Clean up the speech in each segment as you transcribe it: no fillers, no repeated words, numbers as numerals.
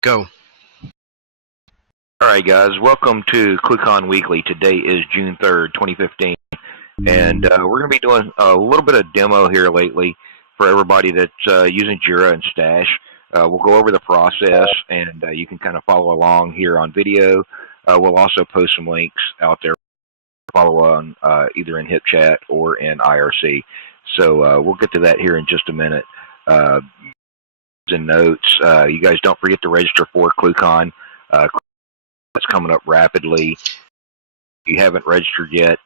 Go. All right, guys. Welcome to ClueCon Weekly. Today is June 3rd, 2015. And we're going to be doing a little bit of demo here lately for everybody that's using JIRA and Stash. We'll go over the process, and you can kind of follow along here on video. We'll also post some links out there. Follow on either in HipChat or in IRC. So we'll get to that here in just a minute. And notes, you guys don't forget to register for ClueCon. It's coming up rapidly. If you haven't registered yet,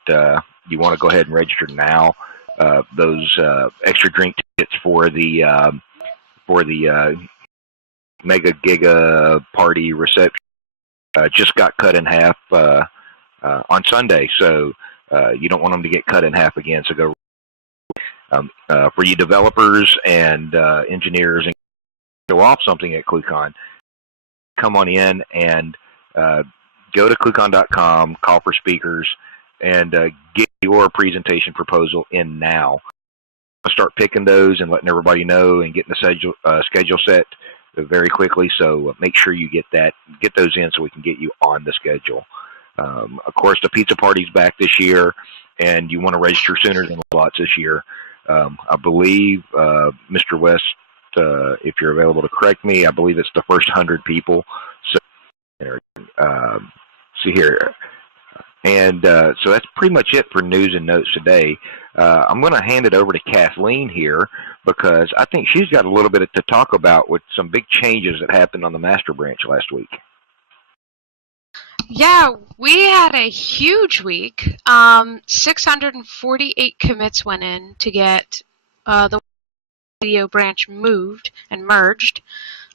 you want to go ahead and register now. Those extra drink tickets for the Mega Giga Party reception just got cut in half on Sunday, so you don't want them to get cut in half again. So go for you developers and engineers and go off something at ClueCon. Come on in and go to ClueCon.com, call for speakers, and get your presentation proposal in now. Start picking those and letting everybody know and getting the schedule set very quickly. So make sure you get those in so we can get you on the schedule. Of course, the pizza party's back this year, and you want to register sooner than lots this year. I believe, Mr. West, if you're available to correct me, I believe it's the first 100 people. So, see here. And so that's pretty much it for news and notes today. I'm going to hand it over to Kathleen here because I think she's got a little bit to talk about with some big changes that happened on the master branch last week. Yeah, we had a huge week. 648 commits went in to get the video branch moved and merged.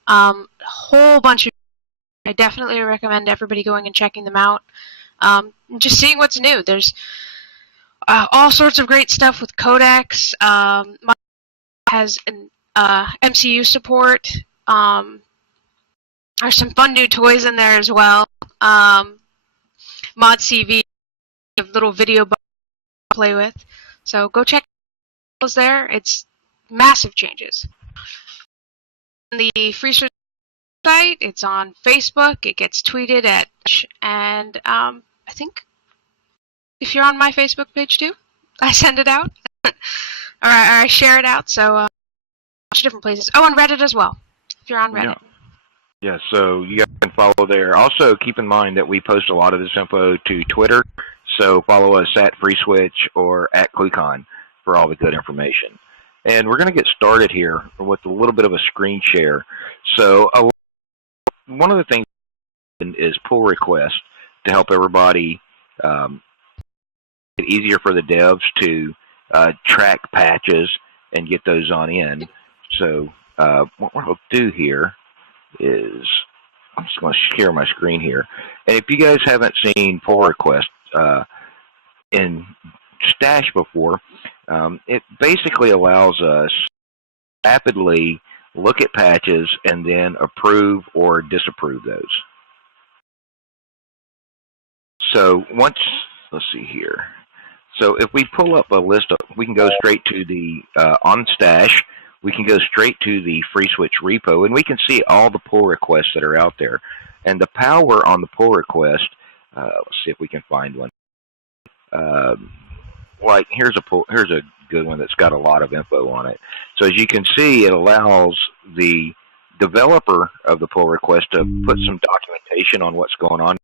A whole bunch of. I definitely recommend everybody going and checking them out. Just seeing what's new. There's all sorts of great stuff with codecs. Has an MCU support. There's some fun new toys in there as well. Mod CV, a little video to play with. So go check those there. It's massive changes. The FreeSWITCH site, it's on Facebook. It gets tweeted at, and I think if you're on my Facebook page too, I send it out, or I share it out. So a bunch of different places. Oh, and Reddit as well. If you're on Reddit. Yeah, so you guys can follow there. Also, keep in mind that we post a lot of this info to Twitter, so follow us at FreeSWITCH or at ClueCon for all the good information. And we're going to get started here with a little bit of a screen share. So one of the things is pull requests to help everybody make it easier for the devs to track patches and get those on in. So what we'll do here is I'm just going to share my screen here. And if you guys haven't seen pull requests in Stash before, it basically allows us to rapidly look at patches and then approve or disapprove those. So once, let's see here. So if we pull up a list of, we can go straight to the on Stash. We can go straight to the FreeSWITCH repo, and we can see all the pull requests that are out there. And the power on the pull request, let's see if we can find one. Like here's a good one that's got a lot of info on it. So as you can see, it allows the developer of the pull request to put some documentation on what's going on.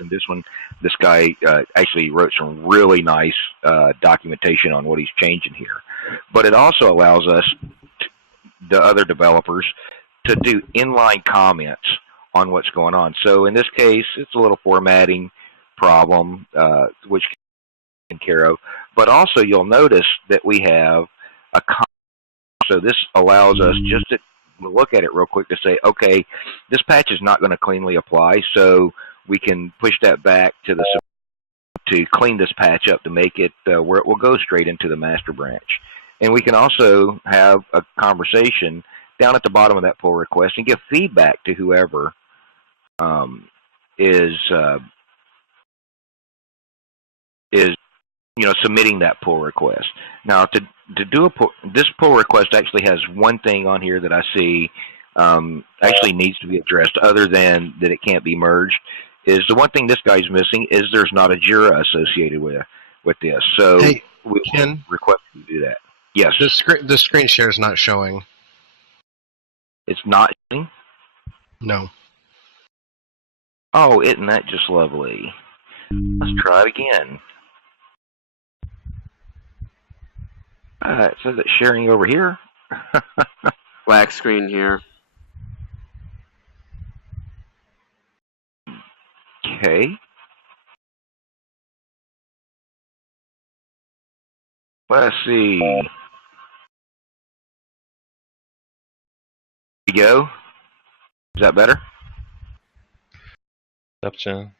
And this guy actually wrote some really nice documentation on what he's changing here. But it also allows us, the other developers, to do inline comments on what's going on. So in this case, it's a little formatting problem, which can be taken care of. But also you'll notice that we have a comment. So this allows us just to look at it real quick to say, okay, this patch is not going to cleanly apply, so we can push that back to clean this patch up to make it where it will go straight into the master branch. And we can also have a conversation down at the bottom of that pull request and give feedback to whoever is submitting that pull request. Now to do this pull request actually has one thing on here that I see actually needs to be addressed, other than that it can't be merged, is the one thing this guy's missing is there's not a JIRA associated with this. So Hey, we Ken, request you to do that. Yes. the screen share is not showing. It's not showing? No. Oh, isn't that just lovely? Let's try it again. It says it's sharing over here. Black screen here. Okay. Let's see. Here we go. Is that better? Gotcha.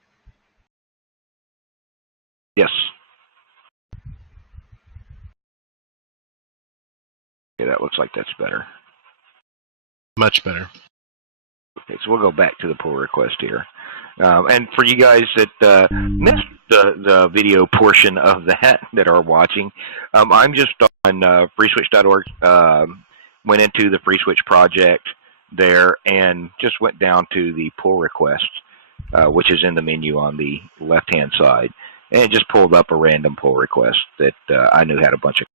Yes. Okay, that looks like that's better. Much better. Okay, so we'll go back to the pull request here. And for you guys that missed the video portion of that are watching, I'm just on FreeSWITCH.org, went into the FreeSWITCH project there and just went down to the pull request, which is in the menu on the left-hand side, and it just pulled up a random pull request that I knew had a bunch of.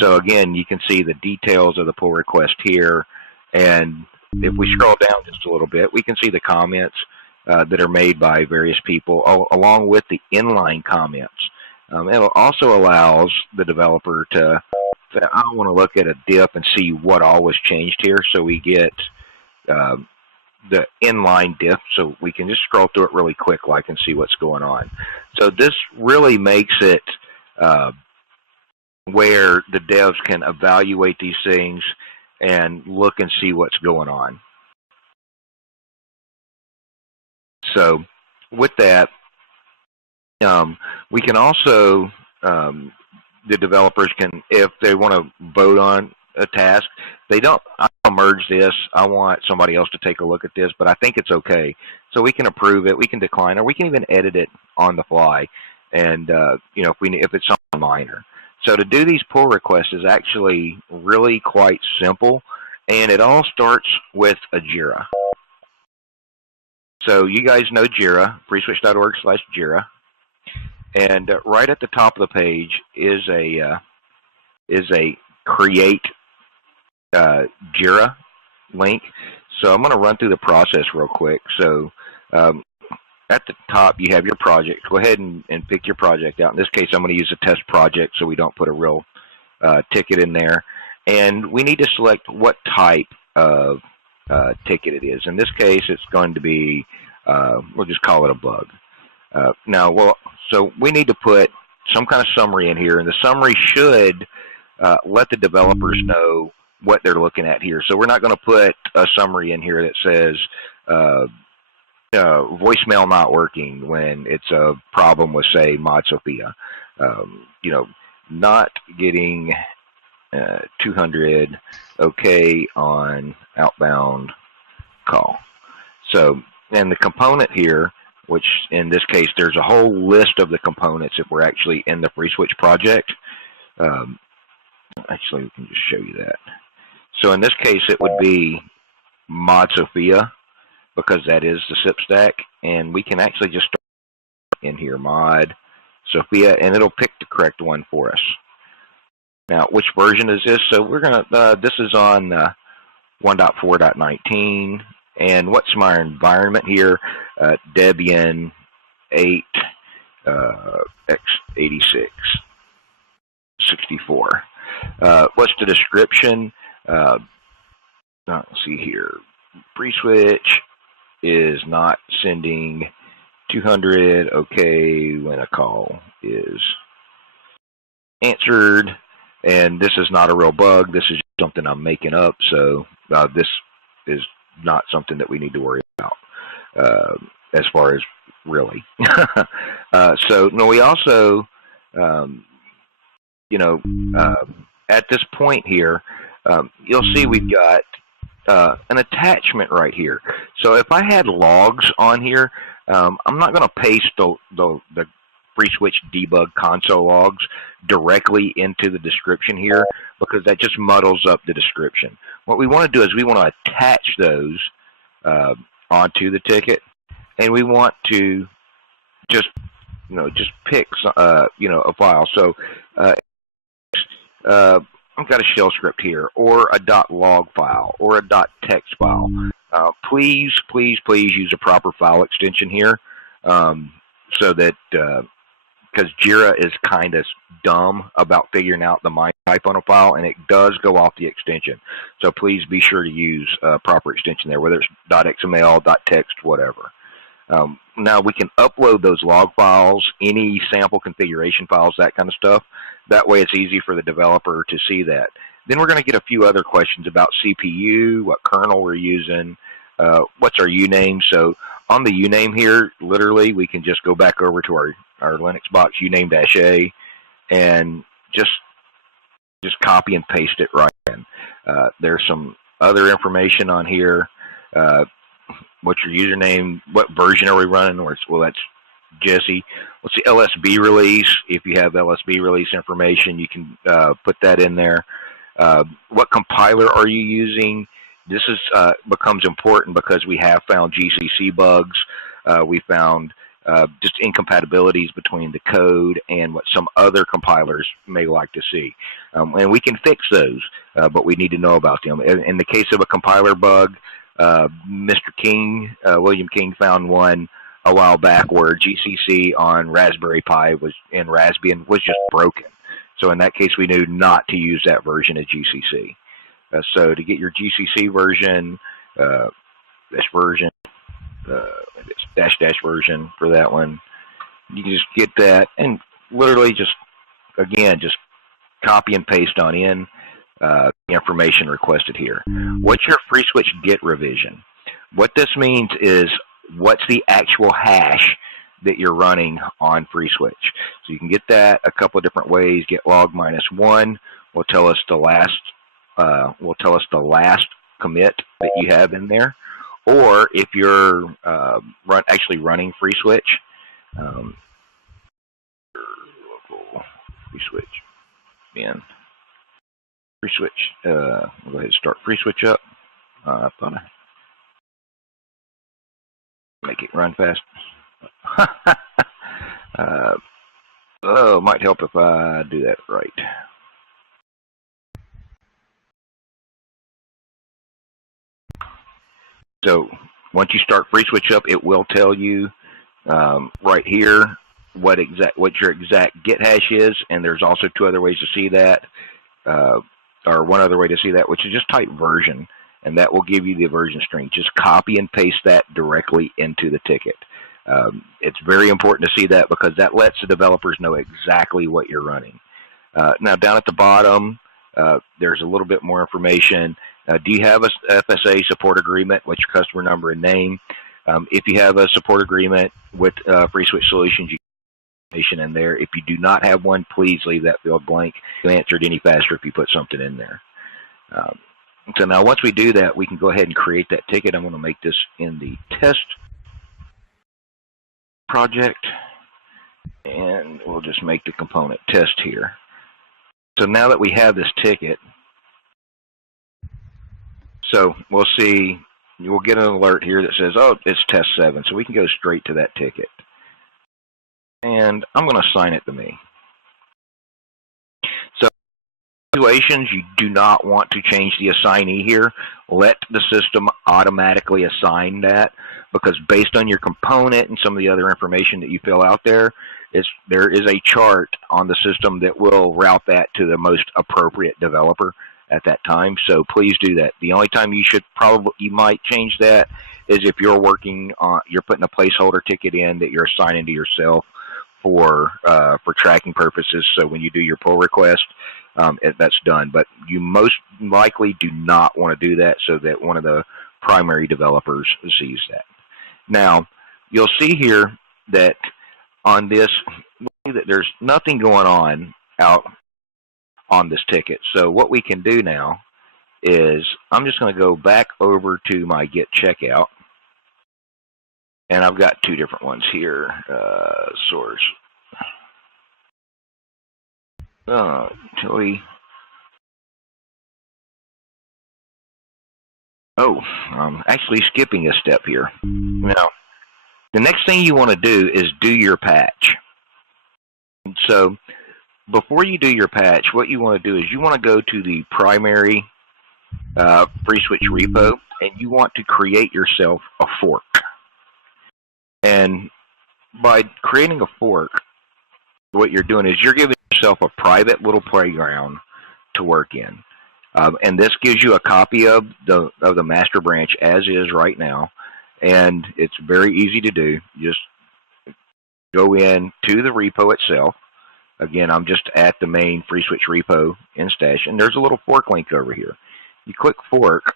So again, you can see the details of the pull request here, and if we scroll down just a little bit, we can see the comments that are made by various people, along with the inline comments. It also allows the developer to, I want to look at a diff and see what all was changed here, so we get the inline diff, so we can just scroll through it really quick like and see what's going on. So this really makes it where the devs can evaluate these things and look and see what's going on. So with that, we can also, the developers can, if they want to vote on a task, they don't, I want to merge this, I want somebody else to take a look at this, but I think it's okay. So we can approve it, we can decline, or we can even edit it on the fly, and if it's something minor. So to do these pull requests is actually really quite simple, and it all starts with a JIRA. So you guys know JIRA, freeswitch.org/JIRA, and right at the top of the page is a create JIRA link. So I'm going to run through the process real quick. So at the top you have your project. Go ahead and pick your project out. In this case, I'm going to use a test project so we don't put a real ticket in there. And we need to select what type of ticket it is. In this case, it's going to be, we'll just call it a bug. So we need to put some kind of summary in here, and the summary should let the developers know what they're looking at here. So we're not going to put a summary in here that says voicemail not working when it's a problem with, say, Mod Sophia. Not getting 200 okay on outbound call. So, and the component here, which in this case there's a whole list of the components that were actually in the FreeSWITCH project. Actually, we can just show you that. So in this case it would be Mod Sophia, because that is the SIP stack, and we can actually just start in here, Mod Sophia, and it'll pick the correct one for us. Now, which version is this? So we're going to, this is on 1.4.19, and what's my environment here? Debian 8 x86 64. What's the description? Let's see here. FreeSWITCH is not sending 200 okay when a call is answered, and this is not a real bug. This is something I'm making up, so this is not something that we need to worry about as far as really. So no, we also at this point here, you'll see we've got an attachment right here. So if I had logs on here, I'm not going to paste the FreeSWITCH debug console logs directly into the description here, because that just muddles up the description. What we want to do is we want to attach those onto the ticket, and we want to just pick a file. So I've got a shell script here, or a .log file, or a .text file. Please use a proper file extension here, so that because JIRA is kind of dumb about figuring out the MIME type on a file, and it does go off the extension. So please be sure to use a proper extension there, whether it's .xml, .text, whatever. Now we can upload those log files, any sample configuration files, that kind of stuff. That way it's easy for the developer to see that. Then we're going to get a few other questions about CPU, what kernel we're using, what's our uname. So on the uname here, literally we can just go back over to our Linux box uname-a and just copy and paste it right in. There's some other information on here. What's your username? What version are we running? Well, that's Jesse. What's the LSB release? If you have LSB release information, you can put that in there. What compiler are you using? This is becomes important because we have found GCC bugs. We found just incompatibilities between the code and what some other compilers may like to see. And we can fix those, but we need to know about them. In the case of a compiler bug, Mr. King, William King, found one a while back where GCC on Raspberry Pi and Raspbian was just broken. So in that case, we knew not to use that version of GCC. So to get your GCC version, this version, it's -- version for that one, you can just get that and literally just copy and paste on in the information requested here. What's your FreeSWITCH Git revision? What this means is what's the actual hash that you're running on FreeSWITCH. So you can get that a couple of different ways. Get log -1 will tell us the last commit that you have in there. Or if you're actually running FreeSWITCH, FreeSWITCH, FreeSWITCH. We'll go ahead and start FreeSWITCH up. I thought I make it run fast. It might help if I do that right. So once you start FreeSWITCH up, it will tell you right here what your exact Git hash is, and there's also two other ways to see that, or one other way to see that, which is just type version, and that will give you the version string. Just copy and paste that directly into the ticket. It's very important to see that because that lets the developers know exactly what you're running. Now down at the bottom, there's a little bit more information. Do you have a FSA support agreement? What's your customer number and name? If you have a support agreement with FreeSWITCH Solutions, you can put in there. If you do not have one, please leave that field blank. You can answer it any faster if you put something in there. So now once we do that, we can go ahead and create that ticket. I'm going to make this in the test project, and we'll just make the component test here. So now that we have this ticket, so we'll see, we'll get an alert here that says, oh, it's test 7. So we can go straight to that ticket. And I'm going to assign it to me. So situations, you do not want to change the assignee here. Let the system automatically assign that, because based on your component and some of the other information that you fill out there is a chart on the system that will route that to the most appropriate developer at that time. So please do that. The only time you might change that is if you're working on, you're putting a placeholder ticket in that you're assigning to yourself for tracking purposes. So when you do your pull request, that's done. But you most likely do not want to do that so that one of the primary developers sees that. Now, you'll see here that on this, that there's nothing going on out on this ticket. So what we can do now is I'm just going to go back over to my Git checkout, and I've got two different ones here. Source. Utility. Oh, I'm actually skipping a step here. Now, the next thing you want to do is do your patch. So before you do your patch, what you want to do is you want to go to the primary FreeSWITCH repo, and you want to create yourself a fork. And by creating a fork, what you're doing is you're giving yourself a private little playground to work in. And this gives you a copy of the master branch as is right now, and it's very easy to do. Just go in to the repo itself. Again, I'm just at the main FreeSWITCH repo in Stash, and there's a little fork link over here. You click fork,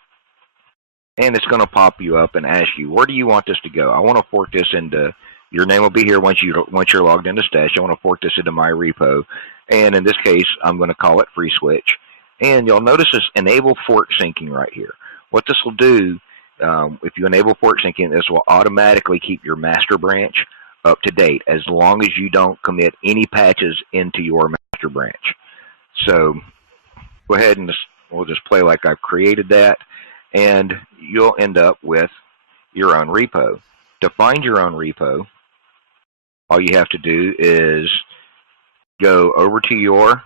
and it's going to pop you up and ask you, where do you want this to go? I want to fork this into, your name will be here once you're logged into Stash. I want to fork this into my repo, and in this case, I'm going to call it FreeSWITCH. And you'll notice this enable fork syncing right here. What this will do, if you enable fork syncing, this will automatically keep your master branch up to date as long as you don't commit any patches into your master branch. So go ahead and we'll just play like I've created that, and you'll end up with your own repo. To find your own repo, all you have to do is go over to your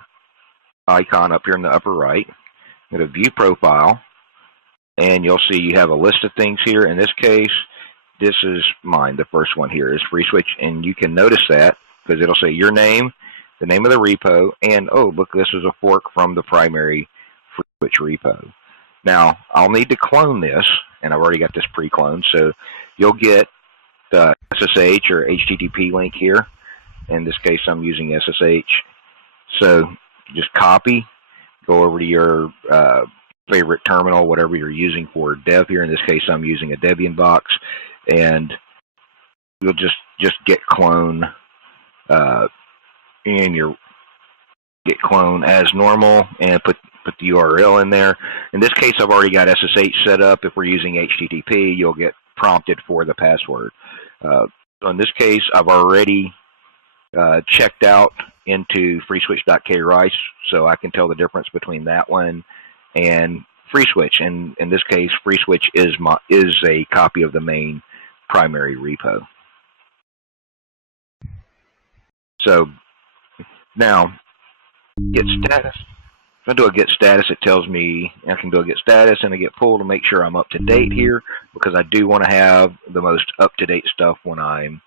icon up here in the upper right, go to View Profile, and you'll see you have a list of things here. In this case, this is mine. The first one here is FreeSWITCH, and you can notice that because it'll say your name, the name of the repo, and oh, look, this is a fork from the primary FreeSWITCH repo. Now, I'll need to clone this, and I've already got this pre-cloned, so you'll get the SSH or HTTP link here. In this case, I'm using SSH. So just copy, go over to your favorite terminal, whatever you're using for dev here. In this case, I'm using a Debian box, and you'll just get clone in your get clone as normal, and put the URL in there. In this case, I've already got SSH set up. If we're using HTTP, you'll get prompted for the password. So in this case, I've already checked out into FreeSWITCH.krice, so I can tell the difference between that one and FreeSWITCH. And in this case, FreeSWITCH is a copy of the main primary repo. So now, get status. If I do a get status, it tells me I can do a get status and a get pull to make sure I'm up to date here, because I do want to have the most up-to-date stuff when I'm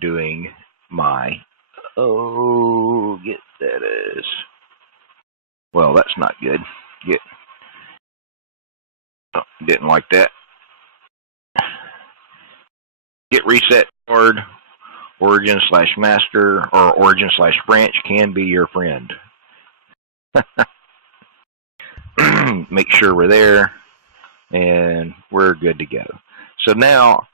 doing my get status. Well, that's not good. Didn't like that. Get reset card, origin/master or origin/branch can be your friend. Make sure we're there, and we're good to go. So now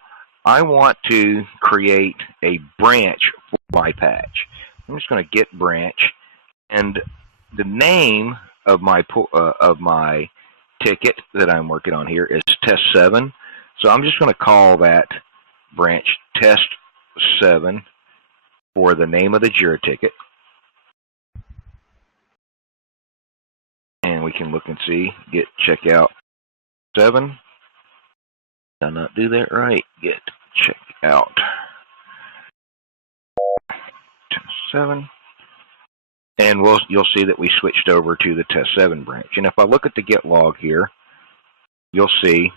I want to create a branch for my patch. I'm just going to get branch, and the name of my ticket that I'm working on here is test 7. So I'm just going to call that branch test 7 for the name of the JIRA ticket. And we can look and see, get check out 7. Did I not do that right? Get check out test 7. And you'll see that we switched over to the test 7 branch. And if I look at the get log here, you'll see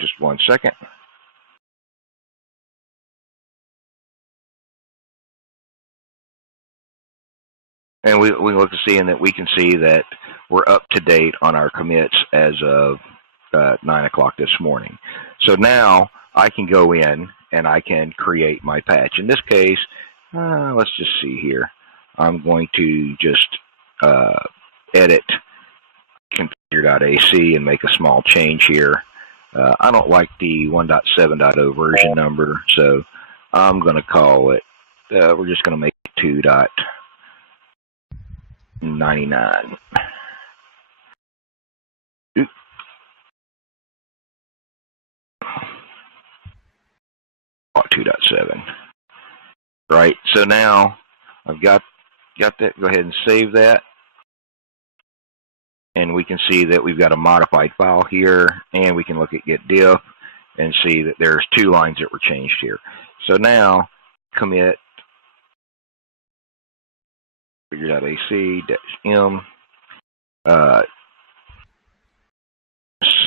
just one second. And we look to see, and that we can see that we're up to date on our commits as of 9 o'clock this morning. So now I can go in and I can create my patch. In this case, let's just see here. I'm going to just edit configure.ac and make a small change here. I don't like the 1.7.0 version number, so I'm going to call it, we're just going to make it 2.99. 2.7. Right, so now I've got got that, go ahead and save that. And we can see that we've got a modified file here, and we can look at get diff and see that there's 2 lines that were changed here. So now commit figure.ac-m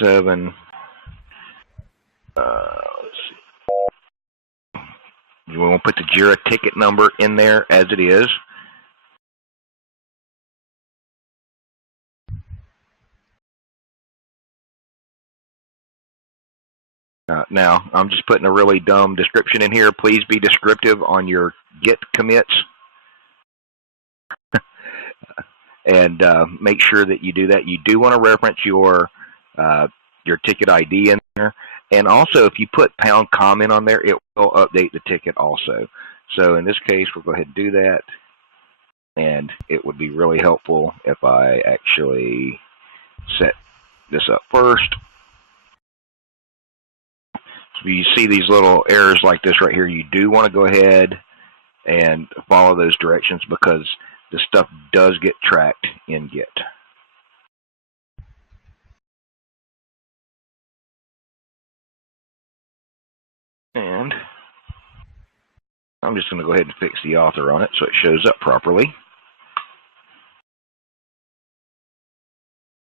7. Let's see. We want to put the JIRA ticket number in there as it is. Now, I'm just putting a really dumb description in here. Please be descriptive on your Git commits. And make sure that you do that. You do want to reference your ticket ID in there. And also, if you put #comment on there, it will update the ticket also. So in this case, we'll go ahead and do that. And it would be really helpful if I actually set this up first. So you see these little errors like this right here, you do want to go ahead and follow those directions because the stuff does get tracked in Git. And I'm just going to go ahead and fix the author on it so it shows up properly.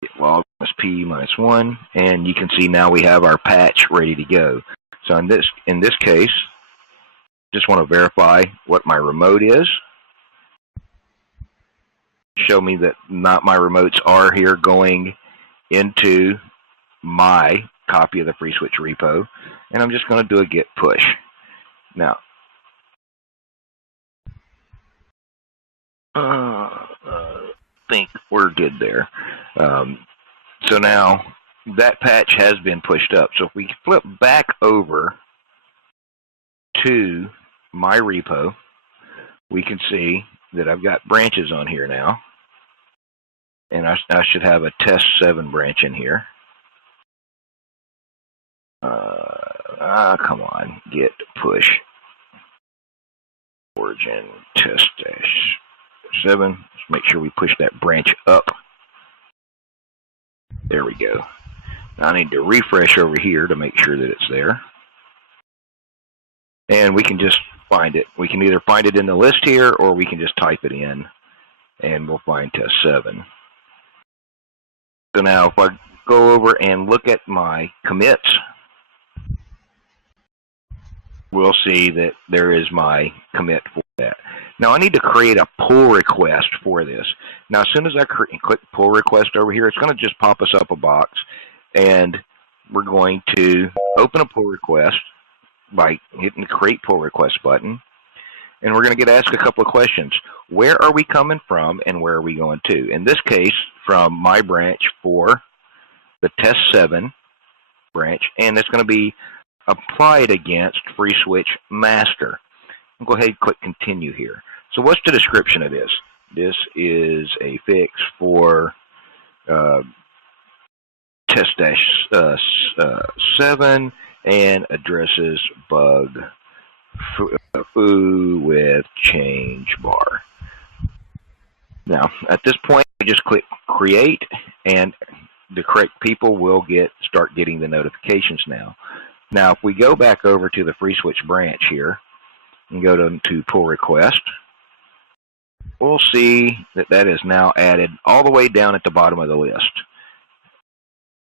Git log -p-1, and you can see now we have our patch ready to go. So in this case, just want to verify what my remote is. Show me that not my remotes are here going into my copy of the FreeSWITCH repo, and I'm just going to do a git push. Now, I think we're good there. So now that patch has been pushed up. So if we flip back over to my repo, we can see that I've got branches on here now. And I should have a test 7 branch in here. Come on, git push origin test -7. Let's make sure we push that branch up. There we go. Now I need to refresh over here to make sure that it's there. And we can just find it. We can either find it in the list here, or we can just type it in, and we'll find test 7. So now if I go over and look at my commits, we'll see that there is my commit for that. Now I need to create a pull request for this. Now as soon as I click pull request over here, it's going to just pop us up a box, and we're going to open a pull request by hitting the create pull request button, and we're going to get asked a couple of questions. Where are we coming from, and where are we going to? In this case, from my branch for the test 7 branch, and it's going to be applied against FreeSWITCH master. I'll go ahead and click continue here. So what's the description of this? This is a fix for test-7 and addresses bug foo with change bar. Now, at this point, we just click create, and the correct people will start getting the notifications now. Now, if we go back over to the FreeSWITCH branch here and go to pull request, we'll see that that is now added all the way down at the bottom of the list.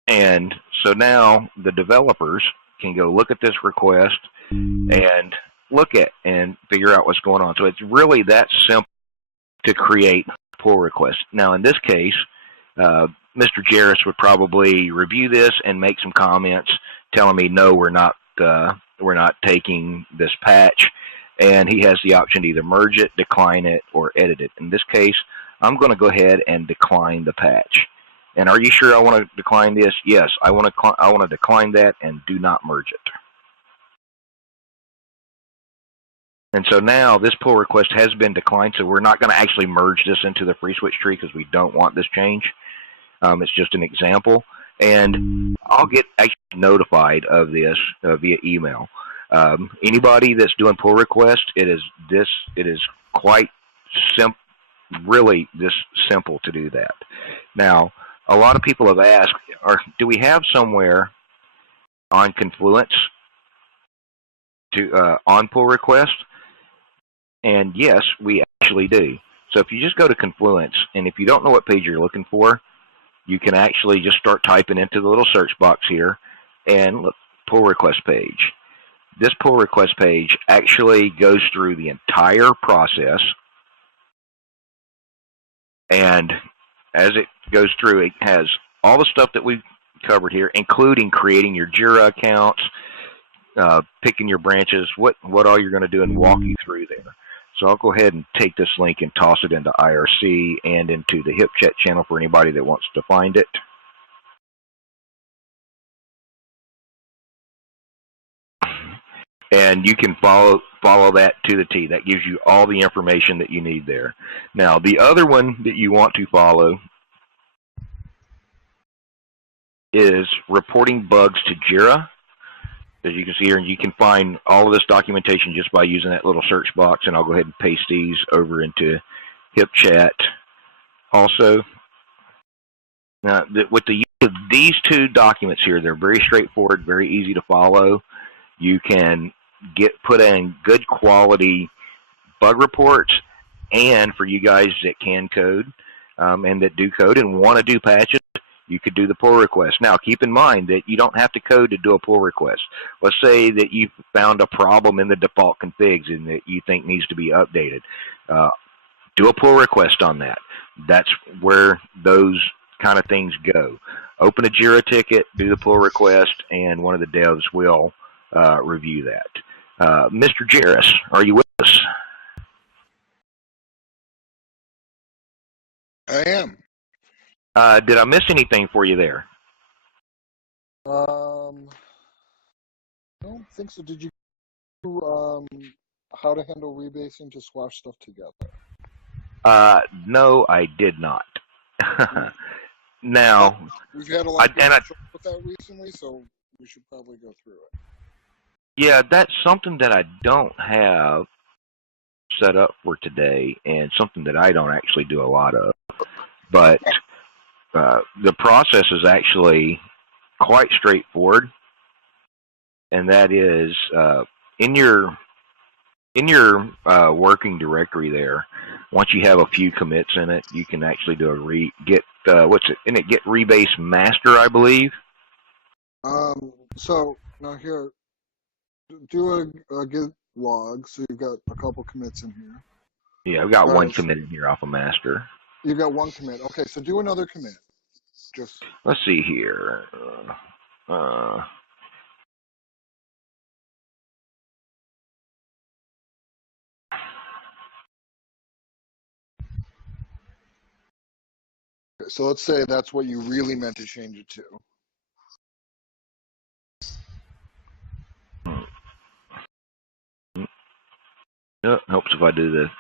And so now the developers can go look at this request and look at and figure out what's going on. So it's really that simple to create pull requests. Now, in this case, Mr. JIRAs would probably review this and make some comments telling me, no, we're not taking this patch, and he has the option to either merge it, decline it, or edit it. In this case, I'm going to go ahead and decline the patch. And are you sure I want to decline this? Yes, I want to decline that and do not merge it. And so now this pull request has been declined, so we're not going to actually merge this into the FreeSWITCH tree because we don't want this change. It's just an example. And I'll get actually notified of this via email. Anybody that's doing pull request, it is quite simple. really this simple to do that. Now, a lot of people have asked, do we have somewhere on Confluence to on pull request? And yes, we actually do. So if you just go to Confluence, and if you don't know what page you're looking for, you can actually just start typing into the little search box here, and look, pull request page. This pull request page actually goes through the entire process, and as it goes through, it has all the stuff that we've covered here, including creating your JIRA accounts, picking your branches, what all you're going to do, and walk you through there. So I'll go ahead and take this link and toss it into IRC and into the HipChat channel for anybody that wants to find it. And you can follow that to the T. That gives you all the information that you need there. Now, the other one that you want to follow is reporting bugs to JIRA. As you can see here, and you can find all of this documentation just by using that little search box, and I'll go ahead and paste these over into HipChat also. Now, with the use of these two documents here, they're very straightforward, very easy to follow. You can put in good quality bug reports, and for you guys that can code and that do code and want to do patches, you could do the pull request. Now, keep in mind that you don't have to code to do a pull request. Let's say that you found a problem in the default configs and that you think needs to be updated. Do a pull request on that. That's where those kind of things go. Open a JIRA ticket, do the pull request, and one of the devs will review that. Mr. JIRAs, are you with us? I am. Did I miss anything for you there? I don't think so. Did you do how to handle rebasing to squash stuff together? No, I did not. Now, we've had a lot of trouble with that recently, so we should probably go through it. Yeah, that's something that I don't have set up for today, and something that I don't actually do a lot of. But the process is actually quite straightforward, and that is in your working directory there. Once you have a few commits in it, you can actually do a get rebase master, I believe. So now here, do a git log. So you've got a couple commits in here. Yeah, I've got one commit in here off of master. You've got one commit. Okay, so do another commit. Just let's see here. So let's say that's what you really meant to change it to. It helps if I do this.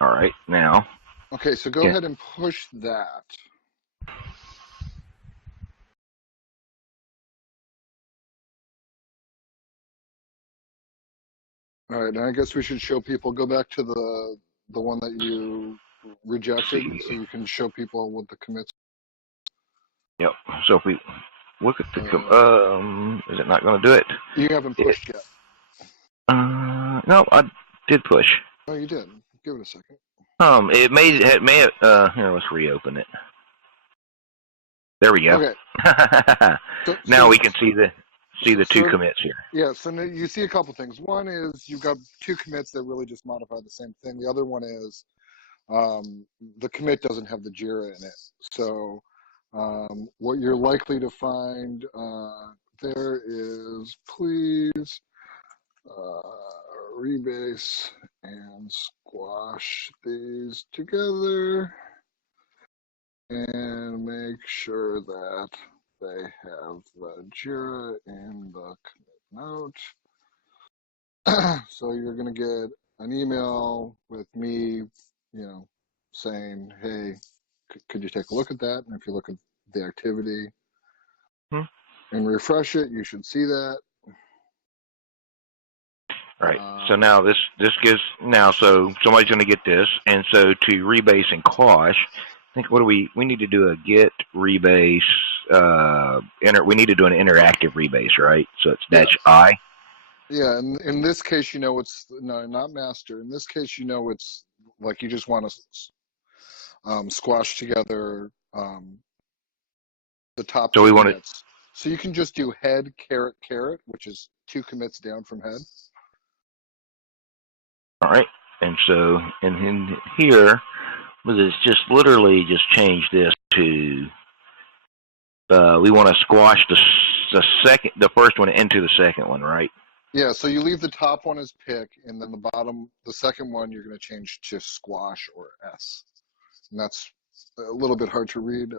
All right, now. Okay, so go ahead and push that. All right, now I guess we should show people, go back to the one that you rejected, so you can show people what the commits. Yep, so if we look at the, is it not going to do it? You haven't pushed yet. No, I did push. Oh, you did. Give it a second. It may here, let's reopen it. There we go. Okay. Now we can see the two commits here. Yeah, so you see a couple things. One is you've got two commits that really just modify the same thing. The other one is the commit doesn't have the JIRA in it. So what you're likely to find there is please rebase and squash these together and make sure that they have the JIRA in the commit note. So you're going to get an email with me, saying, hey, could you take a look at that? And if you look at the activity, and refresh it, you should see that. Right. So now this gives so somebody's going to get this, and so to rebase and quash, I think we need to do a get rebase. We need to do an interactive rebase, right? So it's dash I. Yeah, and in this case, it's not master. In this case, it's like you just want to squash together the top two commits. So you can just do head caret caret, which is 2 commits down from head. All right, and so in here, let's just literally just change this to we want to squash the first one into the second one, right? Yeah, so you leave the top one as pick, and then the second one you're going to change to squash or S, and that's a little bit hard to read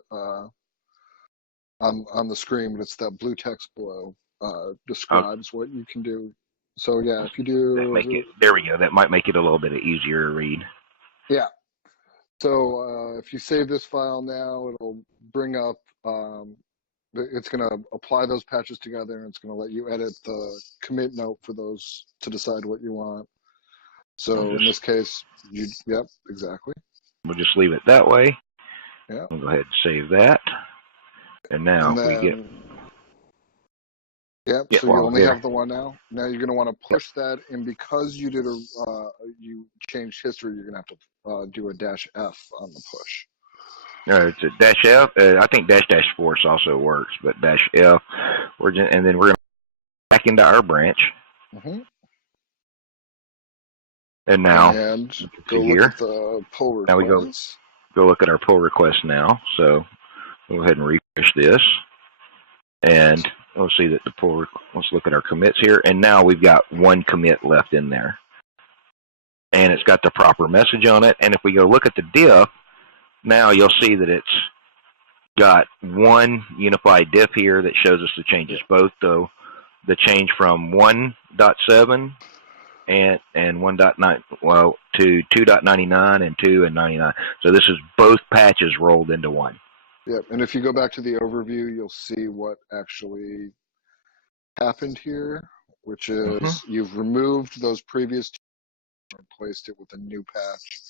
on the screen, but it's that blue text below describes what you can do. So yeah, if you do there we go. That might make it a little bit easier to read. Yeah. So if you save this file now, it'll bring up. It's going to apply those patches together, and it's going to let you edit the commit note for those to decide what you want. So in this case, yep, exactly. We'll just leave it that way. Yeah. We'll go ahead and save that. And now we get. Yep. So you only have the one now. Now you're going to want to push that, and because you did you changed history, you're going to have to do a dash F on the push. It's a dash F. I think dash force also works, but dash F. And then we're going to back into our branch. And now go look at the pull request. Now we go look at our pull request now. So we'll go ahead and refresh this, and we'll see that the pull. Let's look at our commits here, and now we've got 1 commit left in there, and it's got the proper message on it. And if we go look at the diff, now you'll see that it's got 1 unified diff here that shows us the changes, both the change from 1.7 and 1.9 to 2.99 and 2 and 99. So this is both patches rolled into one. Yep, and if you go back to the overview, you'll see what actually happened here, which is you've removed those previous two and replaced it with a new patch.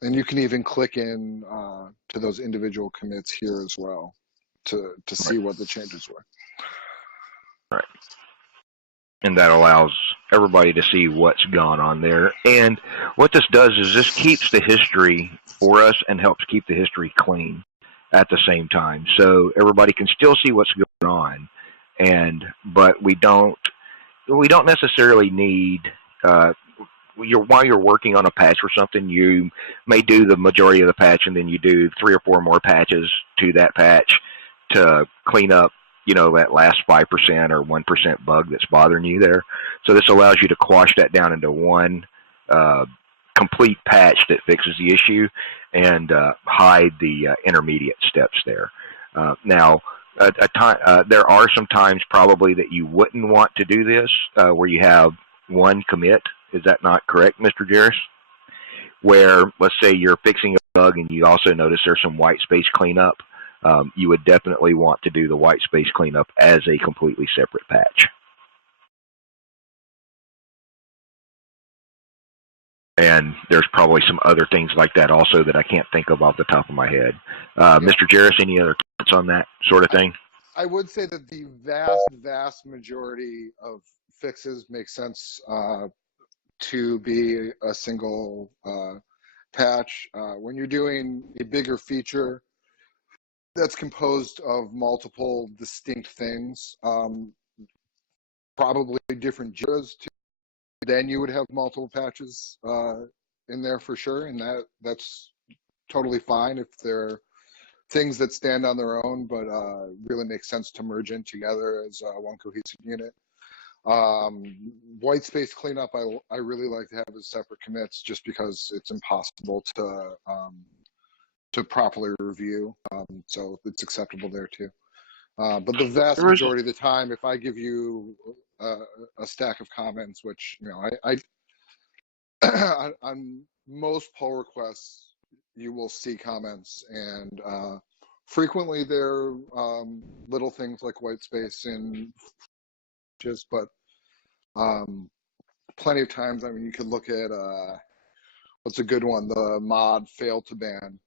And you can even click in to those individual commits here as well to see what the changes were. Right. And that allows everybody to see what's gone on there. And what this does is this keeps the history for us and helps keep the history clean at the same time. So everybody can still see what's going on, but we don't necessarily need while you're working on a patch or something, you may do the majority of the patch, and then you do 3 or 4 more patches to that patch to clean up, that last 5% or 1% bug that's bothering you there. So this allows you to quash that down into one complete patch that fixes the issue and hide the intermediate steps there. Now, there are some times probably that you wouldn't want to do this where you have 1 commit. Is that not correct, Mr. JIRAs? Where, let's say you're fixing a bug and you also notice there's some white space cleanup, you would definitely want to do the white space cleanup as a completely separate patch. And there's probably some other things like that also that I can't think of off the top of my head. Mr. JIRAs, any other comments on that sort of thing? I would say that the vast majority of fixes make sense to be a single patch. When you're doing a bigger feature that's composed of multiple distinct things, probably different JIRAs too, then you would have multiple patches in there for sure, and that's totally fine if they're things that stand on their own, but really make sense to merge in together as one cohesive unit. White space cleanup, I really like to have as separate commits just because it's impossible to properly review. So it's acceptable there too. But the vast majority of the time, if I give you a stack of comments, which I on most pull requests, you will see comments, and frequently there are little things like white space in just, but plenty of times, I mean, you could look at what's a good one? The mod fail to ban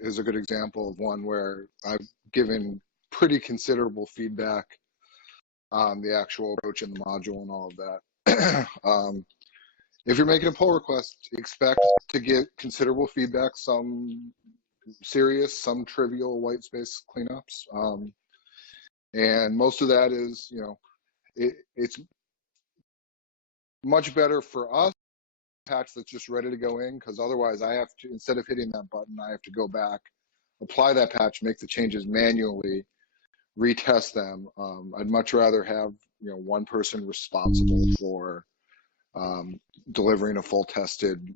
is a good example of one where I've given pretty considerable feedback on the actual approach in the module and all of that. If you're making a pull request, expect to get considerable feedback, some serious, some trivial white space cleanups. And most of that is, you know, it's much better for us patch that's just ready to go in, because otherwise I have to, instead of hitting that button, I have to go back, apply that patch, make the changes manually, retest them. I'd much rather have, you know, one person responsible for delivering a full tested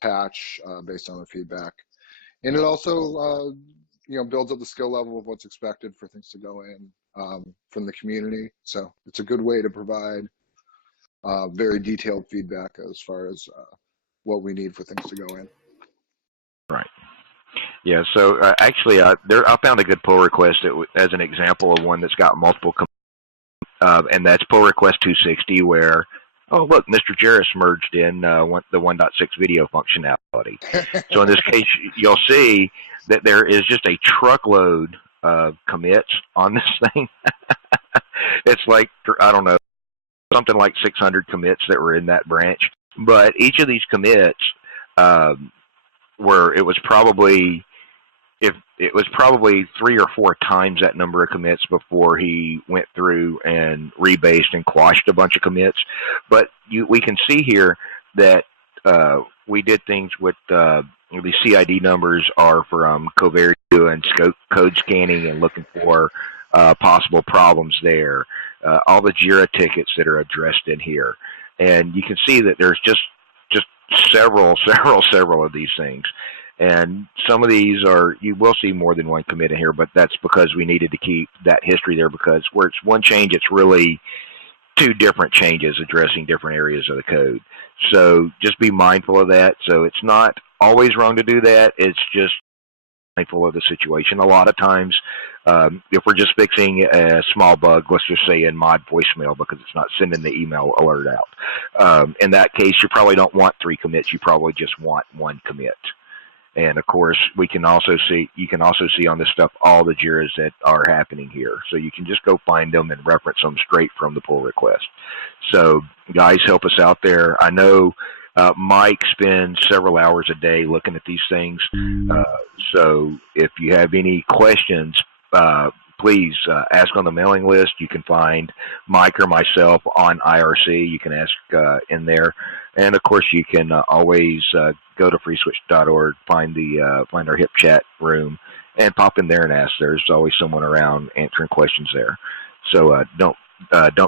patch based on the feedback. And it also, you know, builds up the skill level of what's expected for things to go in from the community. So it's a good way to provide very detailed feedback as far as what we need for things to go in. Right. Yeah. So actually, I found a good pull request as an example of one that's got multiple, and that's pull request 260, where, oh look, Mr. JIRAs merged in the 1.6 video functionality. So in this case, you'll see that there is just a truckload of commits on this thing. It's like, I don't know, something like 600 commits that were in that branch. But each of these commits it was probably 3 or 4 times that number of commits before he went through and rebased and quashed a bunch of commits. But we can see here that we did things with the CID numbers are from covariate and code scanning and looking for possible problems there. All the JIRA tickets that are addressed in here. And you can see that there's just several of these things. And some of these you will see more than one commit in here, but that's because we needed to keep that history there, because where it's one change, it's really 2 different changes addressing different areas of the code. So just be mindful of that. So it's not always wrong to do that. It's just mindful of the situation. A lot of times, if we're just fixing a small bug, let's just say in mod voicemail because it's not sending the email alert out, in that case, you probably don't want 3 commits. You probably just want 1 commit. And of course, you can also see on this stuff all the JIRAs that are happening here. So you can just go find them and reference them straight from the pull request. So guys, help us out there. I know Mike spends several hours a day looking at these things. So if you have any questions, please ask on the mailing list. You can find Mike or myself on IRC. You can ask in there. And of course, you can always go to freeswitch.org, find our HIP chat room, and pop in there and ask. There's always someone around answering questions there. So don't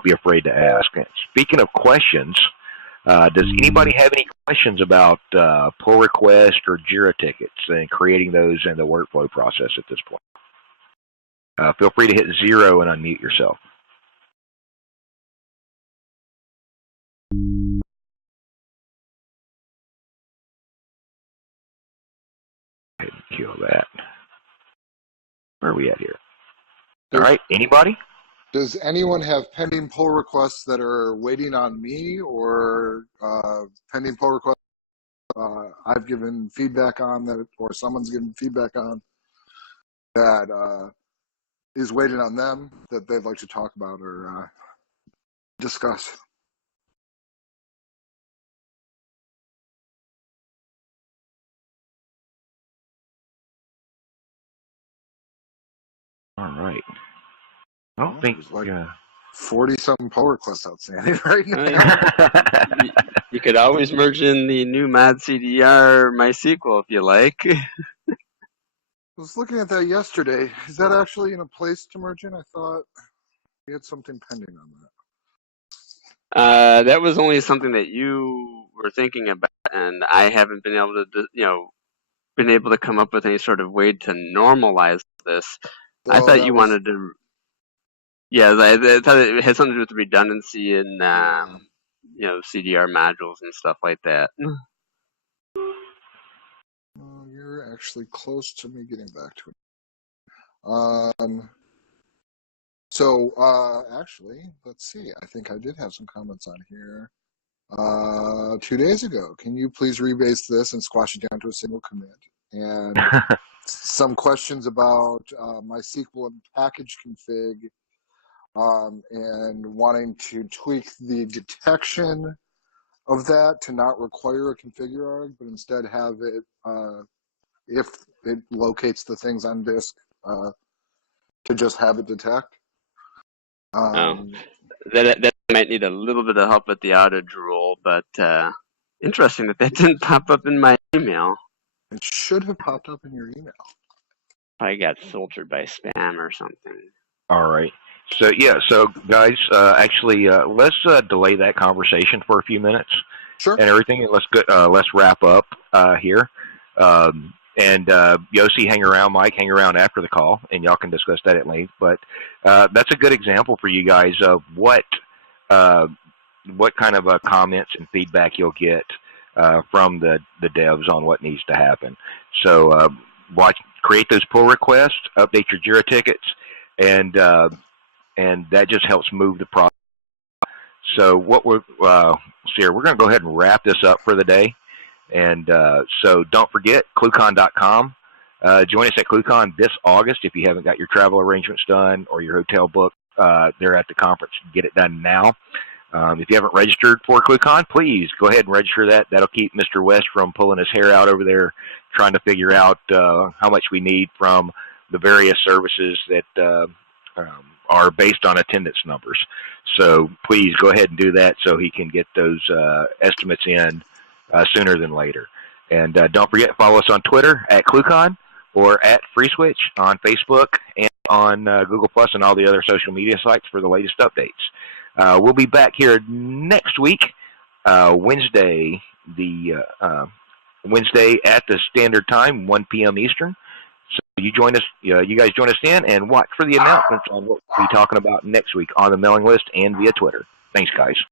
be afraid to ask. And speaking of questions, does anybody have any questions about pull request or JIRA tickets and creating those and the workflow process at this point? Feel free to hit 0 and unmute yourself. Go ahead and kill that. Where are we at here? All right, anybody? Does anyone have pending pull requests that are waiting on me, or pending pull requests I've given feedback on that, or someone's given feedback on that is waiting on them that they'd like to talk about or discuss? All right. I don't think there's like 40-something pull requests outstanding right now. You could always merge in the new mod CDR MySQL if you like. I was looking at that yesterday. Is that actually in a place to merge in? I thought we had something pending on that. That was only something that you were thinking about, and I haven't been able to come up with any sort of way to normalize this. So I thought you wanted to. Yeah, I thought it had something to do with the redundancy in CDR modules and stuff like that. You're actually close to me getting back to it. So actually, let's see. I think I did have some comments on here 2 days ago. Can you please rebase this and squash it down to a single commit? And some questions about MySQL and package config, and wanting to tweak the detection of that to not require a configure arg, but instead have it, if it locates the things on disk, to just have it detect. That might need a little bit of help with the outage rule, but interesting that didn't pop up in my email. It should have popped up in your email. Probably got filtered by spam or something. All right. So yeah, so guys, actually, let's delay that conversation for a few minutes. Sure. And everything, and let's wrap up here. And Yossi, hang around. Mike, hang around after the call, and y'all can discuss that at length. But that's a good example for you guys of what kind of comments and feedback you'll get from the devs on what needs to happen. So create those pull requests, update your JIRA tickets, and that just helps move the process. So what we're going to go ahead and wrap this up for the day. And so don't forget, ClueCon.com. Join us at ClueCon this August if you haven't got your travel arrangements done or your hotel book. They're at the conference. Get it done now. If you haven't registered for ClueCon, please go ahead and register that. That'll keep Mr. West from pulling his hair out over there trying to figure out how much we need from the various services that are based on attendance numbers. So please go ahead and do that so he can get those estimates in sooner than later. And don't forget, follow us on Twitter at ClueCon or at FreeSWITCH on Facebook and on Google Plus and all the other social media sites for the latest updates. We'll be back here next week, Wednesday at the standard time, 1 p.m. Eastern. So you guys join us then, and watch for the announcements on what we'll be talking about next week on the mailing list and via Twitter. Thanks, guys.